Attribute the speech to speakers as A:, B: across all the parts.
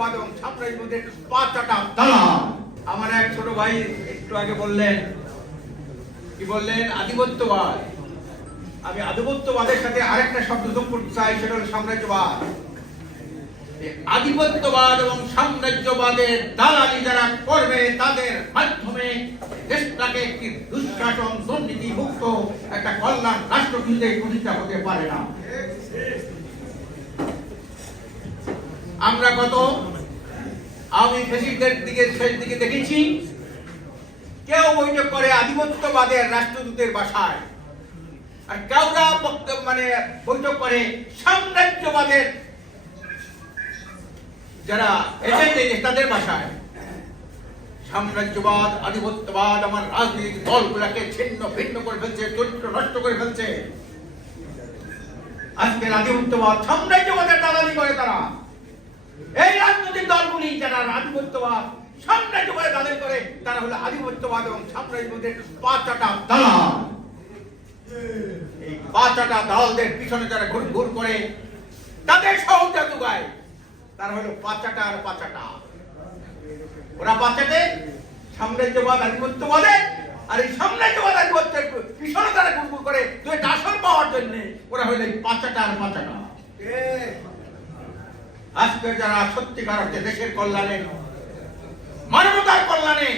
A: আধিপত্যবাদ এবং সাম্রাজ্যবাদের পাঁচটা দালাল আমার এক ছোট ভাই একটু আগে বললেন, কি বললেন? আধিপত্যবাদ। আমি আধিপত্যবাদের সাথে আরেকটা শব্দ যোগ করতে চাই, সেটা হলো সাম্রাজ্যবাদ। আধিপত্যবাদ এবং সাম্রাজ্যবাদের দালালি যারা করবে, তাদের মাধ্যমে দেশটাকে একটি দুঃশাসন দুর্নীতি মুক্ত একটা কল্যাণ রাষ্ট্র কিন্তু প্রতিষ্ঠা হতে পারে না। আমরা কত আমি ফেসিলদের দিকে শেষ দিকে দেখেছি। কেউ বৈঠক করে আধিপত্যবাদের রাষ্ট্রদূতের বাসায়। আর কেউরা মানে বৈঠক করে সাম্রাজ্যবাদের যারা এজেন্ট তাদের বাসায়। সাম্রাজ্যবাদ, আধিপত্যবাদ আমার রাজনৈতিক দলগুলাকে ছিন্ন ভিন্ন করে ফেলছে, চরিত্র নষ্ট করে ফেলছে। আজকের আধিপত্যবাদ সাম্রাজ্যবাদের দালালি করে তারা। যারা আধিপত্যবাদ সাম্রাজ্যবাদের দালালি করে, তারা হলো আধিপত্যবাদ এবং সাম্রাজ্যবাদের পাঁচটা দালাল। এই পাঁচটা দালালদের পিছনে যারা ঘুর ঘুর করে, তাদের সহজা যোগায়। তারা হলো পাঁচাটা আর পাঁচাটা ওরা পাঁচাটে সাম্রাজ্যবাদ, আধিপত্যবাদে, আর এই সাম্রাজ্যবাদ, আধিপত্যের পিছনে তারা গুড়গুড় করে, দুই আসন পাওয়ার জন্য ওরা হলো এই পাঁচাটা আর পাঁচাটা আজকে যারা সত্যিকার অর্থে দেশের কল্যাণে, মানবতার কল্যাণে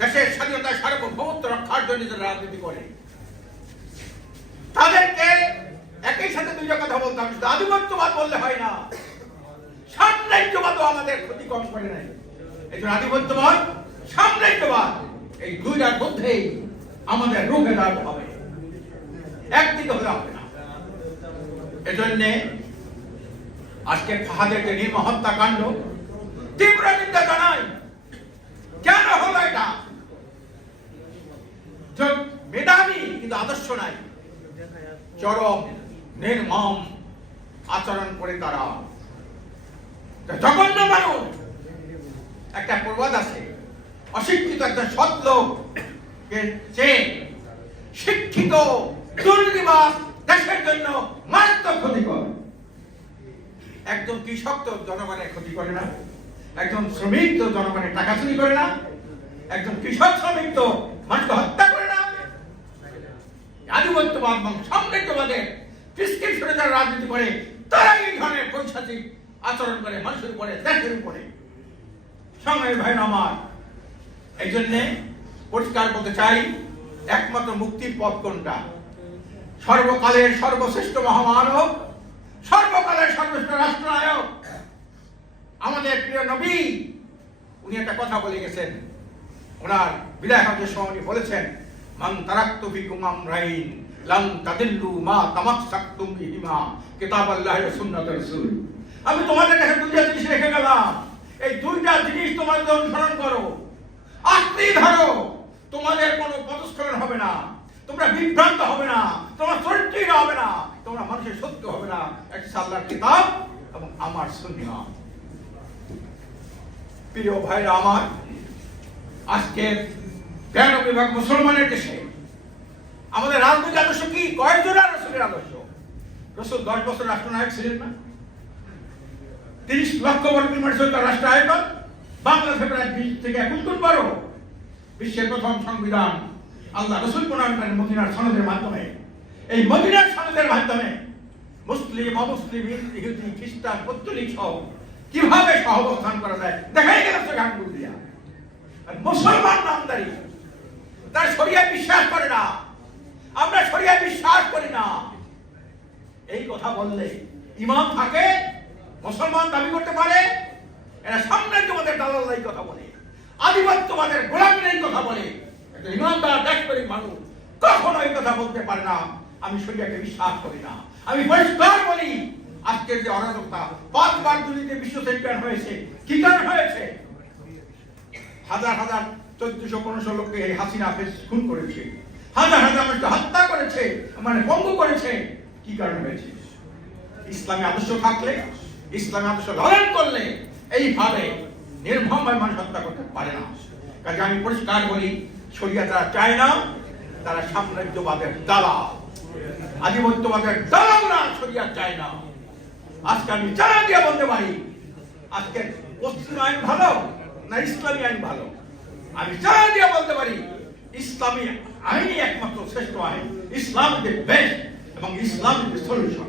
A: দেশের স্বাধীনতা সার্বভৌমত্ব রক্ষার জন্য যারা রাজনীতি করে, তাদেরকে একই সাথে দুইটা কথা বলতাম শুধু আধিপত্যবাদ বললে হয় না। সাম্রাজ্যবাদও আমাদের ক্ষতি কম করে নাই। এই জন্য আধিপত্যবাদ, সাম্রাজ্যবাদ, এই দুইটার মধ্যেই আমাদের রুখে দাঁড়াতে হবে। একদিকে হলে হবে না। এজন্যে আজকে ফাহাদের যে নির্ম হত্যাকাণ্ড, তীব্র নিন্দা জানাই। কেন হলো এটা? মেধাবী, কিন্তু আদর্শ নাই। চরম নির্মম আচরণ করে তারা। জঘন্য মানুষ। একটা প্রবাদ আছে, অশিক্ষিত একটা সৎ চেয়ে শিক্ষিত দুর্নীতিবাস দেশের জন্য মারাত্মক ক্ষতিকর একজন কৃষক তো জনগণের ক্ষতি করে না একজন শ্রমিক তো জনগণের টাকা চুরি করে না একজন কৃষক শ্রমিক তো মানুষকে হত্যা করে না। আধিপত্যবাদ এবং সাম্রাজ্যবাদের প্রিসক্রিপশনে রাজনীতি করে তারা এই ধরনের পৈশাচিক আচরণ করে, মানুষের উপরে, দেশের উপরে। সময় ভাই আমার, এই জন্যে পরিষ্কার করতে চাই, একমাত্র মুক্তির পথ কোনটা? সর্বকালের সর্বশ্রেষ্ঠ মহামানব সর্বকালের সর্বশ্রেষ্ঠ রাষ্ট্রনায়ক। আমাদের প্রিয় নবী, উনি একটা কথা বলে গেছেন। ওনার বিদায় হজের সময় উনি বলেছেন, মান তারাক্তু বিকুম আমরাইন, লাম তাদিল্লু মা তামাক্সাকতুম বিহিমা কিতাব আল্লাহ সুন্নাত রাসূল। আমি তোমাদের কাছে দুইটা জিনিস রেখে গেলাম। এই দুইটা জিনিস তোমাদের অনুসরণ করো। আত্মী ধরো, তোমাদের কোনো পদস্খলন হবে না, তোমরা বিভ্রান্ত হবে না, তোমার চরিত্রহীন হবে না। তোমরা মানুষের সত্য হবে না। একটা আল্লাহর কিতাব এবং আমার সুন্নাত প্রিয় ভাইরা আমার, আজকে জ্ঞান বিভাগ মুসলমানের দেশে আমাদের রাজনৈতিক আদর্শ কি? কয়েকজন রসুলের আদর্শ? রসুল দশ বছর রাষ্ট্রনায়ক ছিলেন না। তিরিশ লক্ষ বর্গ কিলোমিটার তার রাষ্ট্র আয়তন বাংলাদেশে প্রায় বিশ থেকে একুত্তর বারো বিশ্বের প্রথম সংবিধান আল্লাহ রসুল প্রণয়ন করেন মদিনার সনদের মাধ্যমে। এই মদিনার সনদের মাধ্যমে মুসলিম, অমুসলিম ইহুদি, খ্রিস্টান পত্তলিক সহ কীভাবে সহাবস্থান করা যায়? দেখাই গেল সে গানগুলো দিয়া মুসলমান নামদারি, তার শরিয়া বিশ্বাস করে না। আমরা শরিয়া বিশ্বাস করি না। এই কথা বললে ইমাম থাকে, মুসলমান দাবি করতে পারে, এরা সাম্রাজ্যবাদের দালাল এই কথা বলে আধিপত্যবাদের গোলামীর এই কথা বলে। একটা ইমানদার দেশপ্রেমিক মানুষ কখনো এই কথা বলতে পারে না। আমি শরিয়াকে বিশ্বাস করি না। আমি পরিষ্কার বলি, আজকের যে অরাজকতা পাঁচবার দুনিতে বিশ্ব চ্যাম্পিয়ন হয়েছে কি কারণ হয়েছে। হাজার হাজার চোদ্দশো পনেরোশো লোককে এই হাসিনা ফেস খুন করেছে। হাজার হাজার মানুষকে হত্যা করেছে মানে পঙ্গু করেছে। কি কারণ হয়েছে? ইসলামী আদর্শ থাকলে, ইসলামী আদর্শ ধারণ করলে এইভাবে নির্মমভাবে মানুষ হত্যা করতে পারে না। কাজে আমি পরিষ্কার বলি শরিয়া তারা চায় না, তারা সাম্রাজ্যবাদের দালাল। আধিপত্যবাদের দালালরা শরিয়া চায় না আজকে আমি জানা দিয়ে বলতে পারি, আজকে পশ্চিম আইন ভালো না ইসলামী আইন ভালো? আমি জানা দিয়ে বলতে পারি, ইসলামী আইনই একমাত্র শ্রেষ্ঠ আইন ইসলাম ইজ বেস্ট এবং ইসলাম ইজ সলিউশন